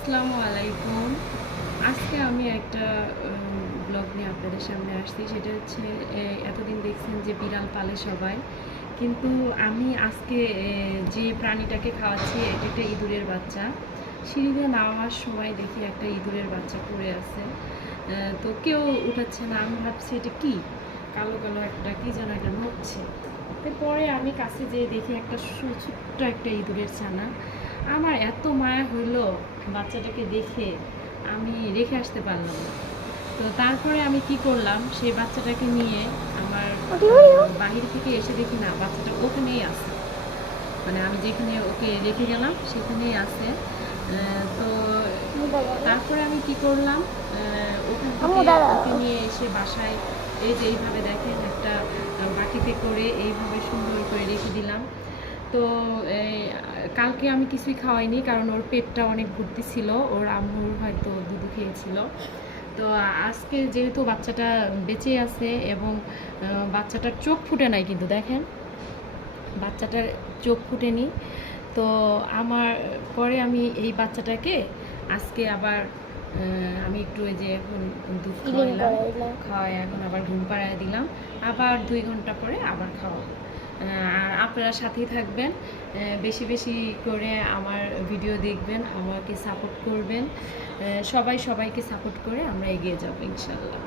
আসসালামু আলাইকুম। আজকে আমি একটা ব্লগ নিয়ে আপনাদের সামনে আসছি। সেটা হচ্ছে এতদিন দেখছেন যে বিড়াল পালে সবাই, কিন্তু আমি আজকে যে প্রাণীটাকে খাওয়াচ্ছি এটা একটা ইঁদুরের বাচ্চা। সিঁড়িতে নামার সময় দেখি একটা ইঁদুরের বাচ্চা পড়ে আছে, তো কেউ উঠাচ্ছে না। আমি ভাবছি এটা কি, কালো কালো একটা কি যেন একটা নড়ছে। পরে আমি কাছে যেয়ে দেখি একটা ছোট্ট একটা ইঁদুরের ছানা। আমার এত মায়া হইলো বাচ্চাটাকে দেখে, আমি রেখে আসতে পারলাম না। তো তারপরে আমি কি করলাম, সেই বাচ্চাটাকে নিয়ে আমার বাহির থেকে এসে দেখি না বাচ্চাটা ওখানেই আছে, মানে আমি যেখানে ওকে রেখে গেলাম সেখানেই আছে। তো তারপরে আমি কি করলাম, ওখান থেকে ওকে নিয়ে এসে বাসায় এই যে এইভাবে দেখেন একটা বাটিতে করে এইভাবে সুন্দর করে রেখে দিলাম। তো কালকে আমি কিছুই খাওয়াইনি, কারণ ওর পেটটা অনেক ভর্তি ছিল, ওর আম্মুর হয়তো দুধ খেয়েছিল। তো আজকে যেহেতু বাচ্চাটা বেঁচে আছে এবং বাচ্চাটার চোখ ফুটে নাই, কিন্তু দেখেন বাচ্চাটার চোখ ফুটেনি। তো আমার পরে আমি এই বাচ্চাটাকে আজকে আবার আমি একটু ওই যে এখন দুধ খাওয়াইলাম, খাওয়াই এখন আবার ঘুম পাড়ায় দিলাম, আবার 2 ঘন্টা পরে আবার খাওয়াবো। আর আপনারা সাথেই থাকবেন, বেশি বেশি করে আমার ভিডিও দেখবেন, আমাকে সাপোর্ট করবেন। সবাই সবাইকে সাপোর্ট করে আমরা এগিয়ে যাবো ইনশাল্লাহ।